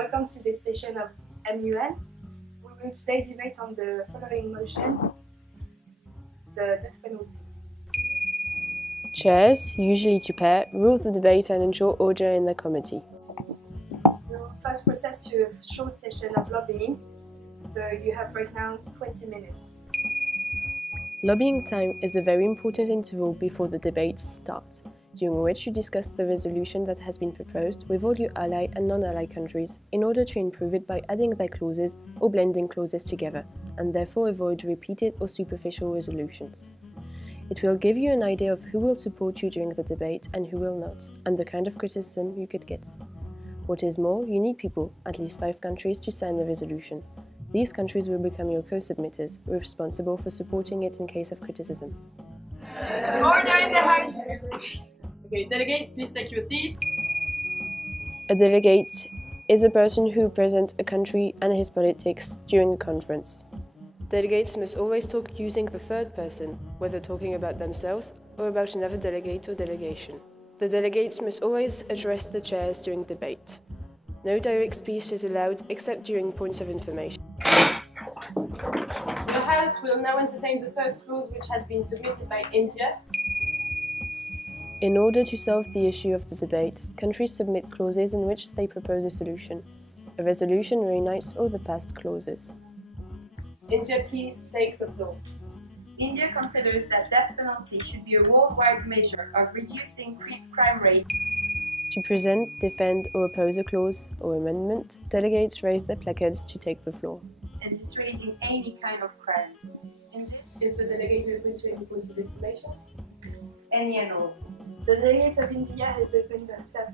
Welcome to this session of MUN. We will today debate on the following motion, the death penalty. Chairs, usually two pair, rule the debate and ensure order in the committee. We'll first process to a short session of lobbying, so you have right now 20 minutes. Lobbying time is a very important interval before the debates start, during which you discuss the resolution that has been proposed with all your ally and non-ally countries in order to improve it by adding their clauses or blending clauses together, and therefore avoid repeated or superficial resolutions. It will give you an idea of who will support you during the debate and who will not, and the kind of criticism you could get. What is more, you need people, at least 5 countries, to sign the resolution. These countries will become your co-submitters, responsible for supporting it in case of criticism. Order in the House! Okay, delegates, please take your seat. A delegate is a person who represents a country and his politics during a conference. Delegates must always talk using the third person, whether talking about themselves or about another delegate or delegation. The delegates must always address the chairs during debate. No direct speech is allowed except during points of information. The House will now entertain the first clause which has been submitted by India. In order to solve the issue of the debate, countries submit clauses in which they propose a solution. A resolution reunites all the past clauses. India, please take the floor. India considers that death penalty should be a worldwide measure of reducing crime rates. To present, defend or oppose a clause or amendment, delegates raise their placards to take the floor. And dissuading any kind of crime. Is the delegate open to any points of information? Any and all. The delegate of India has opened herself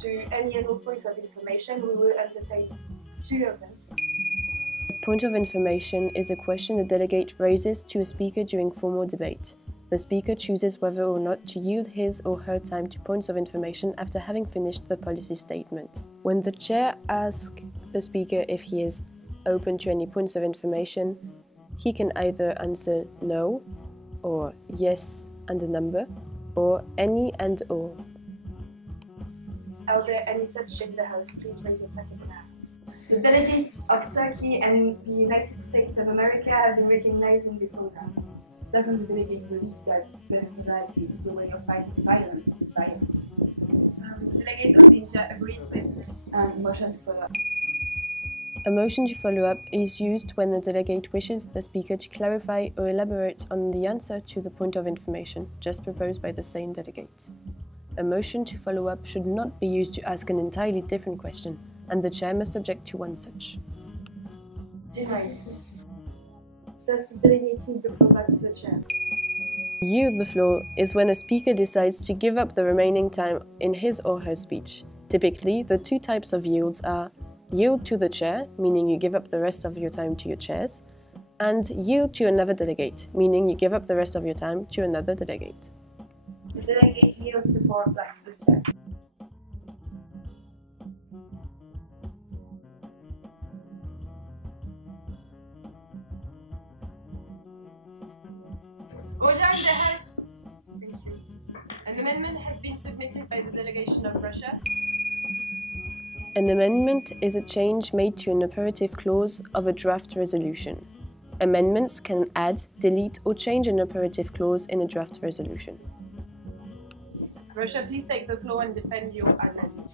to any and all points of information. We will entertain 2 of them. A point of information is a question the delegate raises to a speaker during formal debate. The speaker chooses whether or not to yield his or her time to points of information after having finished the policy statement. When the chair asks the speaker if he is open to any points of information, he can either answer no, or yes and a number, or any and all. Are there any such in the House? Please raise your hand now. The delegates of Turkey and the United States of America have been recognized in this order. Doesn't the delegate believe that neutrality is a way of fighting violence with violence? The delegate of India agrees with. Motion to follow up. A motion to follow up is used when the delegate wishes the speaker to clarify or elaborate on the answer to the point of information just proposed by the same delegate. A motion to follow up should not be used to ask an entirely different question, and the chair must object to one such. Denied. Does the delegate yield the floor back to the chair? Yield the floor is when a speaker decides to give up the remaining time in his or her speech. Typically, the 2 types of yields are yield to the chair, meaning you give up the rest of your time to your chairs, and yield to another delegate, meaning you give up the rest of your time to another delegate. The delegate yields the floor back to the chair. Order in the House! Thank you. An amendment has been submitted by the delegation of Russia. An amendment is a change made to an operative clause of a draft resolution. Amendments can add, delete, or change an operative clause in a draft resolution. Russia, please take the floor and defend your amendment.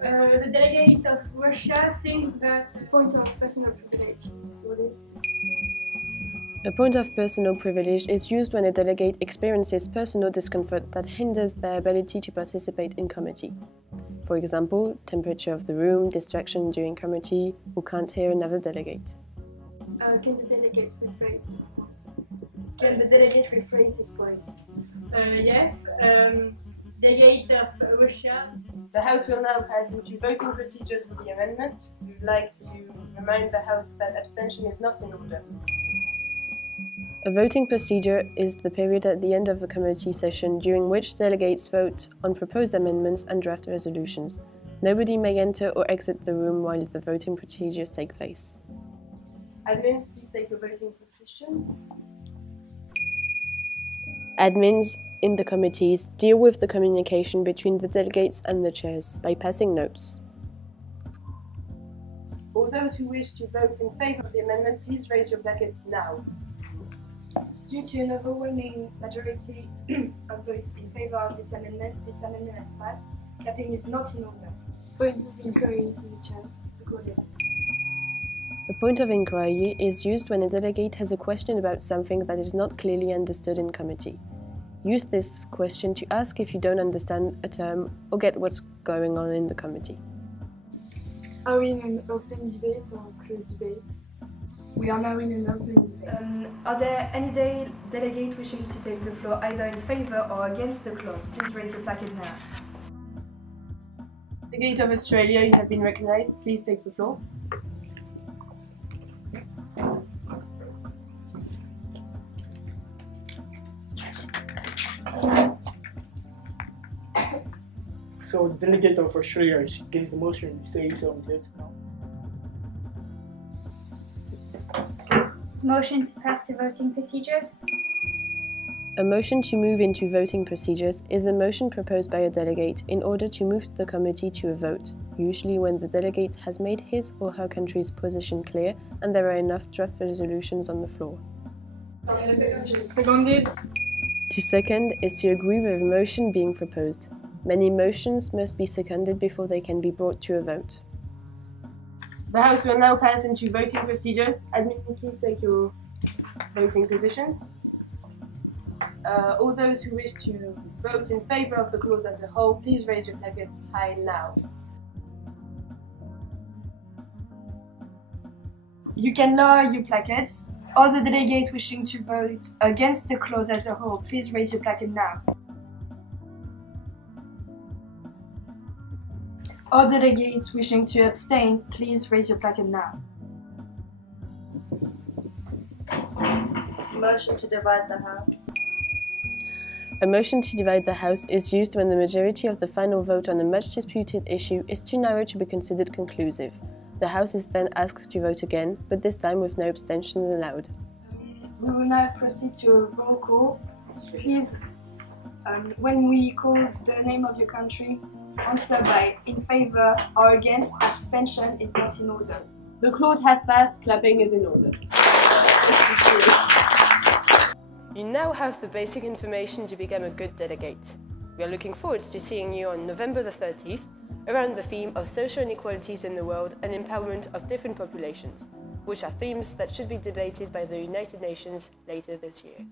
The delegate of Russia thinks that The point of personal privilege. A point of personal privilege is used when a delegate experiences personal discomfort that hinders their ability to participate in committee. For example, temperature of the room, distraction during committee, or can't hear another delegate. Can the delegate rephrase his point? Can the delegate rephrase his point? yes. Delegate of Russia. The House will now pass into voting procedures for the amendment. We would like to remind the House that abstention is not in order. A voting procedure is the period at the end of a committee session during which delegates vote on proposed amendments and draft resolutions. Nobody may enter or exit the room while the voting procedures take place. Admins, please take your voting positions. Admins in the committees deal with the communication between the delegates and the chairs by passing notes. All those who wish to vote in favour of the amendment, please raise your brackets now. Due to an overwhelming majority of votes in favour of this amendment has passed. Clapping is not in order. Point of inquiry to the chairs. Recorded. A point of inquiry is used when a delegate has a question about something that is not clearly understood in committee. Use this question to ask if you don't understand a term or get what's going on in the committee. Are we in an open debate or closed debate? We are now in an open debate. Are there any delegates wishing to take the floor either in favour or against the clause? Please raise your placard now. Delegate of Australia, you have been recognised. Please take the floor. So the delegate of Australia is against the motion. Say something now. Motion to pass to voting procedures. A motion to move into voting procedures is a motion proposed by a delegate in order to move the committee to a vote, usually when the delegate has made his or her country's position clear and there are enough draft resolutions on the floor. Seconded. To second is to agree with a motion being proposed. Many motions must be seconded before they can be brought to a vote. The House will now pass into voting procedures. Admin, please take your voting positions. All those who wish to vote in favour of the clause as a whole, please raise your placards high now. You can lower your placards. All the delegates wishing to vote against the clause as a whole, please raise your placard now. All delegates wishing to abstain, please raise your placard now. Motion to divide the House. A motion to divide the House is used when the majority of the final vote on a much disputed issue is too narrow to be considered conclusive. The House is then asked to vote again, but this time with no abstention allowed. We will now proceed to a roll call. Please, when we call the name of your country, answer by in favour or against. Abstention is not in order. The clause has passed. Clapping is in order. You now have the basic information to become a good delegate. We are looking forward to seeing you on November the 30th around the theme of social inequalities in the world and empowerment of different populations, which are themes that should be debated by the United Nations later this year.